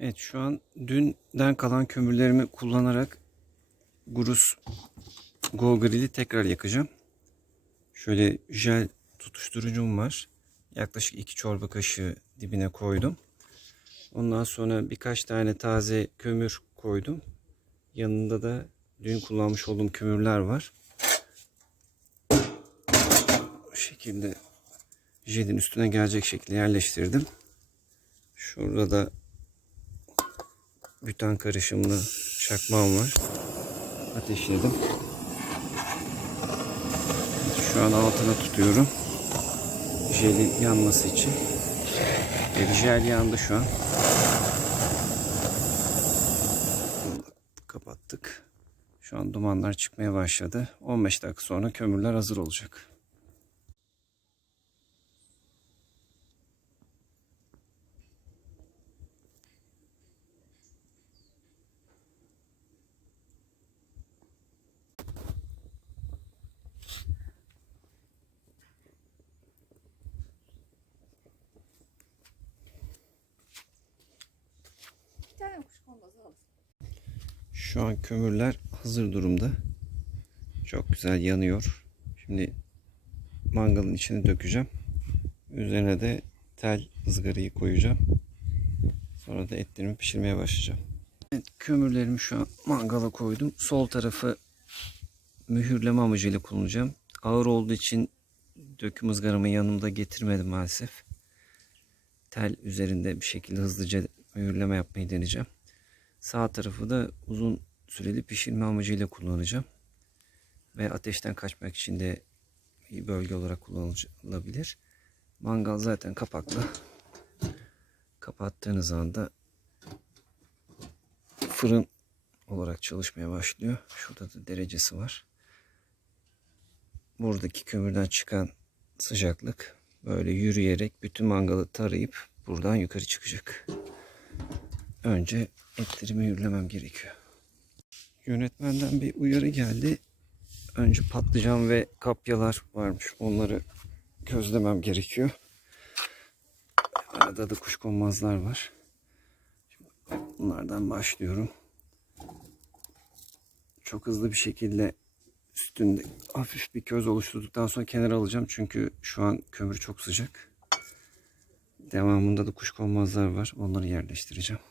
Evet şu an dünden kalan kömürlerimi kullanarak Gurus Go Grill'i tekrar yakacağım. Şöyle jel tutuşturucum var. Yaklaşık 2 çorba kaşığı dibine koydum. Ondan sonra birkaç tane taze kömür koydum. Yanında da dün kullanmış olduğum kömürler var. Bu şekilde jelin üstüne gelecek şekilde yerleştirdim. Şurada da bütan karışımlı çakmağım var. Ateşledim. Şu an altına tutuyorum. Jelin yanması için. Evet, jel yandı şu an. Kapattık. Şu an dumanlar çıkmaya başladı. 15 dakika sonra kömürler hazır olacak. Şu an kömürler hazır durumda. Çok güzel yanıyor. Şimdi mangalın içine dökeceğim. Üzerine de tel ızgarayı koyacağım. Sonra da etlerimi pişirmeye başlayacağım. Evet, kömürlerimi şu an mangala koydum. Sol tarafı mühürleme amacıyla kullanacağım. Ağır olduğu için döküm ızgaramı yanımda getirmedim maalesef. Tel üzerinde bir şekilde hızlıca mühürleme yapmayı deneyeceğim. Sağ tarafı da uzun süreli pişirme amacıyla kullanacağım. Ve ateşten kaçmak için de bir bölge olarak kullanılabilir. Mangal zaten kapaklı. Kapattığınız anda fırın olarak çalışmaya başlıyor. Şurada da derecesi var. Buradaki kömürden çıkan sıcaklık böyle yürüyerek bütün mangalı tarayıp buradan yukarı çıkacak. Önce etlerimi mühürlemem gerekiyor. Yönetmenden bir uyarı geldi. Önce patlıcan ve kapyalar varmış. Onları közlemem gerekiyor. Arada da kuşkonmazlar var. Bunlardan başlıyorum. Çok hızlı bir şekilde üstünde hafif bir köz oluşturduktan sonra kenara alacağım. Çünkü şu an kömür çok sıcak. Devamında da kuşkonmazlar var. Onları yerleştireceğim.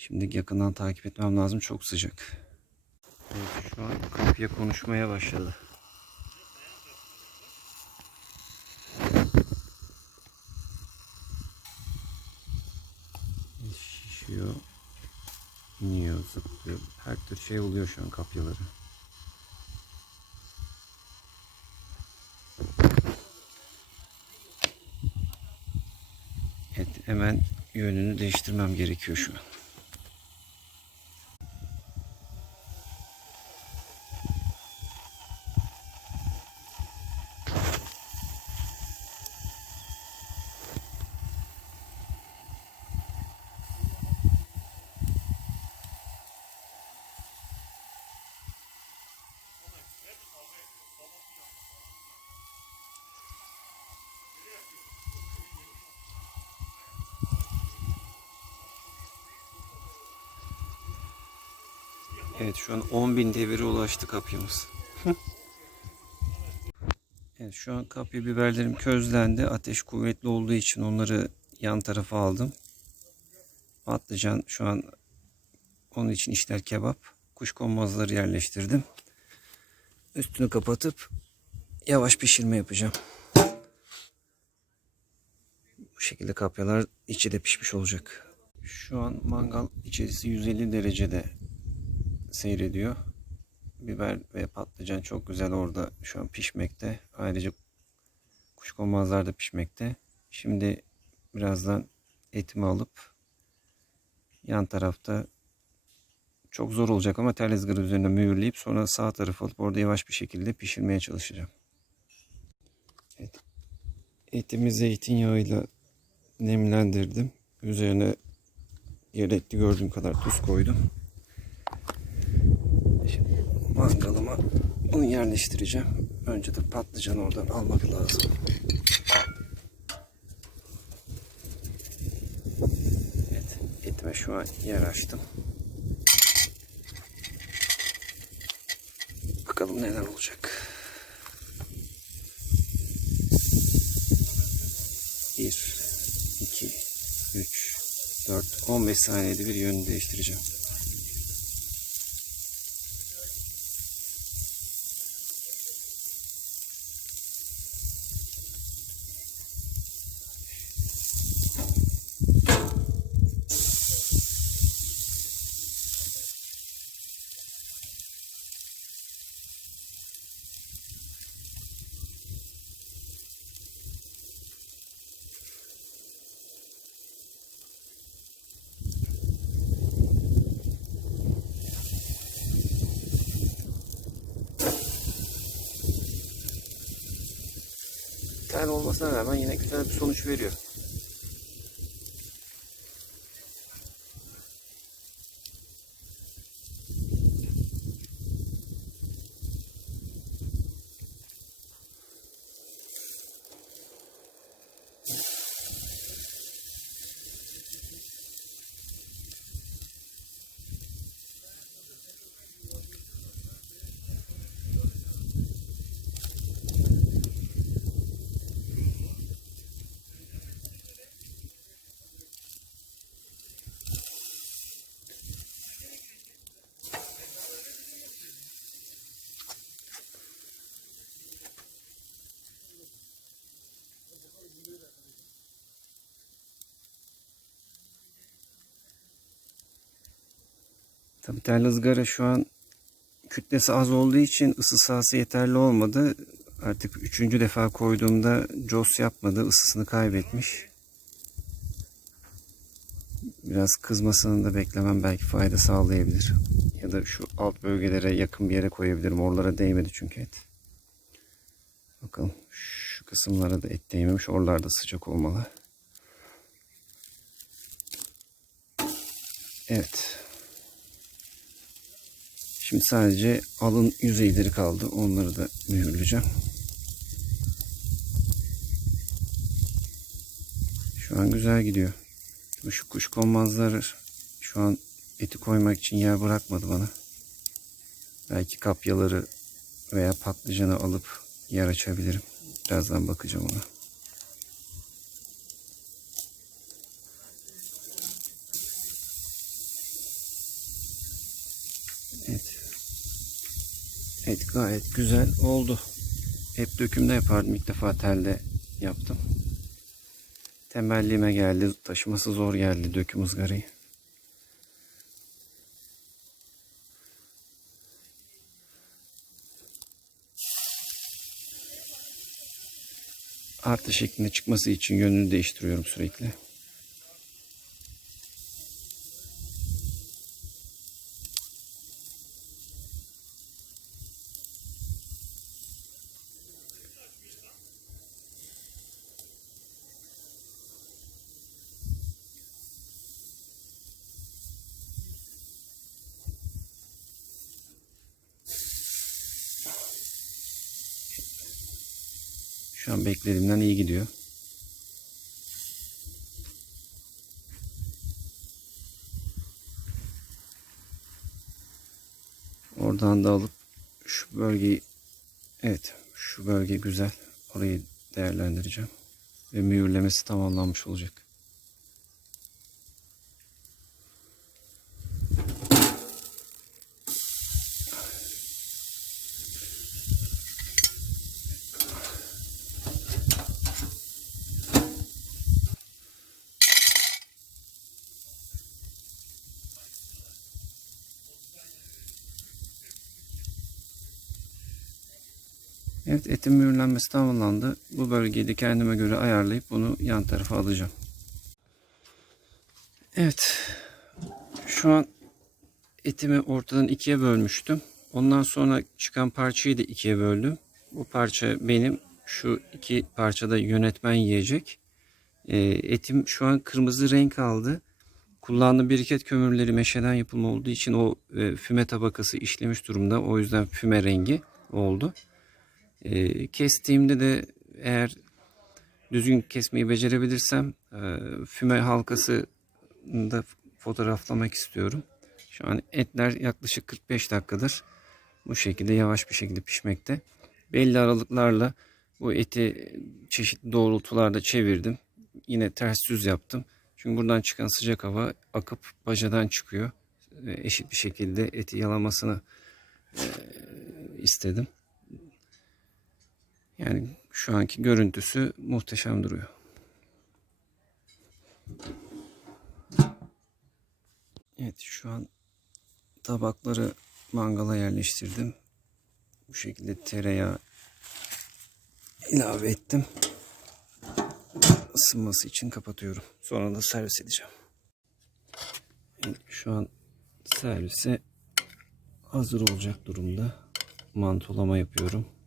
Şimdi yakından takip etmem lazım. Çok sıcak. Evet, şu an kapıya konuşmaya başladı. Şişiyor. iniyor, zıplıyor. Her tür şey oluyor şu an kapyaları. Evet, hemen yönünü değiştirmem gerekiyor şu an. Evet şu an 10.000 devire ulaştı kapyamız. evet şu an kapya biberlerim közlendi. Ateş kuvvetli olduğu için onları yan tarafa aldım. Patlıcan şu an onun için işler kebap. Kuşkonmazları yerleştirdim. Üstünü kapatıp yavaş pişirme yapacağım. Bu şekilde kapyalar içi de pişmiş olacak. Şu an mangal içerisi 150 derecede seyrediyor. Biber ve patlıcan çok güzel orada şu an pişmekte. Ayrıca kuşkonmazlar da pişmekte. Şimdi birazdan etimi alıp yan tarafta çok zor olacak ama tel ızgara üzerine mühürleyip sonra sağ tarafı alıp orada yavaş bir şekilde pişirmeye çalışacağım. Evet. Etimi zeytinyağıyla nemlendirdim. Üzerine gerekli gördüğüm kadar tuz koydum. Mangalıma bunu yerleştireceğim. Önce de patlıcanı oradan almak lazım. Etime şu an yer açtım. Bakalım neler olacak. Bir, iki, üç, dört, on beş saniyede bir yönünü değiştireceğim. Tel olmasına rağmen yine güzel bir sonuç veriyor. Tabii tel ızgara şu an kütlesi az olduğu için ısı sahası yeterli olmadı. Artık üçüncü defa koyduğumda jos yapmadı. ısısını kaybetmiş. Biraz kızmasını da beklemem belki fayda sağlayabilir. Ya da şu alt bölgelere yakın bir yere koyabilirim. Oralara değmedi çünkü et. Bakalım şu kısımlara da et değmemiş. Oralarda sıcak olmalı. Evet. Şimdi sadece alın yüzeyleri kaldı. Onları da mühürleyeceğim. Şu an güzel gidiyor. Şu kuşkonmazlar şu an eti koymak için yer bırakmadı bana. Belki kapyaları veya patlıcanı alıp yer açabilirim. Birazdan bakacağım ona. Evet gayet güzel oldu. Hep dökümde yapardım. İlk defa telde yaptım. Temelliğime geldi. Taşıması zor geldi döküm ızgarayı. Artı şeklinde çıkması için yönünü değiştiriyorum sürekli. Şu an beklediğimden iyi gidiyor. Oradan da alıp şu bölgeyi evet şu bölge güzel. Orayı değerlendireceğim. Ve mühürlemesi tamamlanmış olacak. Evet etin mühürlenmesi tamamlandı. Bu bölgeyi de kendime göre ayarlayıp bunu yan tarafa alacağım. Evet. Şu an etimi ortadan ikiye bölmüştüm. Ondan sonra çıkan parçayı da ikiye böldüm. Bu parça benim. Şu iki parçada yönetmen yiyecek. Ee, etim şu an kırmızı renk aldı. Kullandığım biriket kömürleri meşeden yapılma olduğu için o e, füme tabakası işlemiş durumda. O yüzden füme rengi oldu. E, kestiğimde de eğer düzgün kesmeyi becerebilirsem e, füme halkası da fotoğraflamak istiyorum. Şu an etler yaklaşık 45 dakikadır bu şekilde yavaş bir şekilde pişmekte. Belli aralıklarla bu eti çeşitli doğrultularda çevirdim. Yine ters düz yaptım. Çünkü buradan çıkan sıcak hava akıp bacadan çıkıyor. Ve Eşit bir şekilde eti yalamasını e, istedim. Yani şu anki görüntüsü muhteşem duruyor. Evet şu an tabakları mangala yerleştirdim. Bu şekilde tereyağı ilave ettim. Isınması için kapatıyorum. Sonra da servis edeceğim. Şu an servise hazır olacak durumda. Mantolama yapıyorum.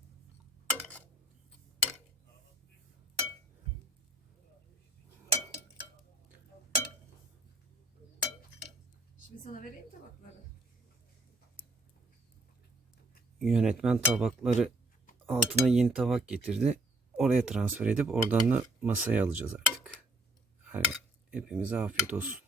Şimdi sana vereyim tabakları. Yönetmen tabakları altına yeni tabak getirdi. Oraya transfer edip oradan da masaya alacağız artık. Hani hepimize afiyet olsun.